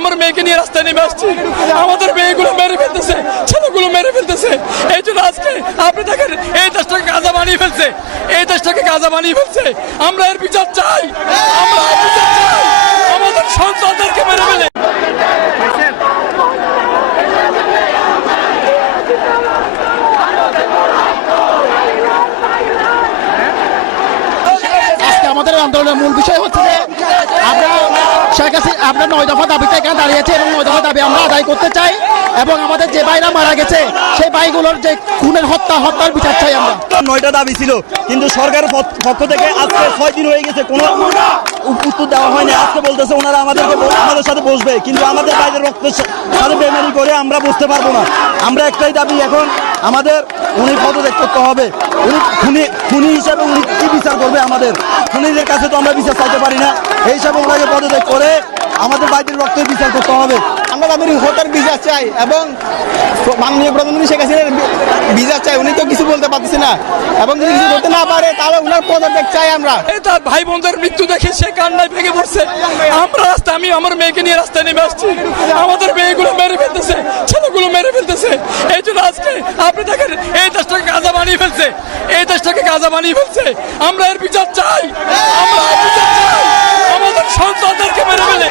আমার মেয়েকে নিয়ে রাস্তায় নেমে আসছি, আমাদের মেয়েগুলো মেরে ফেলতেছে, ছেলেগুলো মেরে ফেলতেছে। এই জন্য আজকে আপনি দেখেন এই দেশটাকে গাজা বানিয়ে ফেলছে, এই দেশটাকে গাজা বানিয়ে ফেলছে। আমরা এর বিচার চাই, আমরা এর বিচার চাই। আমাদের সন্তানদেরকে মেরে ফেলে আমাদের আন্দোলনের মূল বিষয় হচ্ছে যে আমরা 9 দফা দাবিতে এখানে দাঁড়িয়েছি এবং 9 দফা দাবি আমরা আদায় করতে চাই এবং আমাদের যে ভাইরা মারা গেছে সেই ভাইগুলোর যে খুনের হত্যার বিচার চাই। আমরা 9টা দাবি ছিল, কিন্তু সরকারের পক্ষ থেকে আজকে 6 দিন হয়ে গেছে কোনো উত্তর দেওয়া হয়নি। আজকে বলতেছে ওনারা আমাদের সাথে বসবে, কিন্তু আমাদের ভাইদের রক্তের সাথে বেমানি করে আমরা বুঝতে পারবো না। আমরা একটাই দাবি, এখন আমাদের উনি পদত্যাগ করতে হবে। উনি খুনি হিসাবে উনি কি বিচার করবে? আমাদের খুনিদের কাছে তো আমরা বিচার চাইতে পারি না। এই হিসাবে ওনাকে পদত্যাগ করে আমাদের ভাইদের রক্তের বিচার করতে হবে। আমরা তাদের হত্যার বিচার চাই এবং মাননীয় প্রধানমন্ত্রী শেখ হাসিনার বিচার চাই। উনি তো কিছু বলতে পারতেছে না এবং যদি কিছু করতে না পারে তাহলে উনার পদত্যাগ চাই। আমরা তার ভাই বোনদের মৃত্যু দেখে সে কান্নায় ভেঙে পড়ছে। আমি আমার মেয়েকে নিয়ে রাস্তায় নেমে আসছি, আমাদের মেয়েগুলো মেরে ফেলতেছে, ছেলেগুলো মেরে ফেলতেছে। এই জন্য আজকে আপনি দেখেন এই দেশটাকে গাজা বানিয়ে ফেলছে, এই দেশটাকে গাজা বানিয়ে ফেলছে। আমরা এর বিচার চাই, আমরা এর বিচার চাই। আমাদের সন্তানদেরকে মেরে ফেলে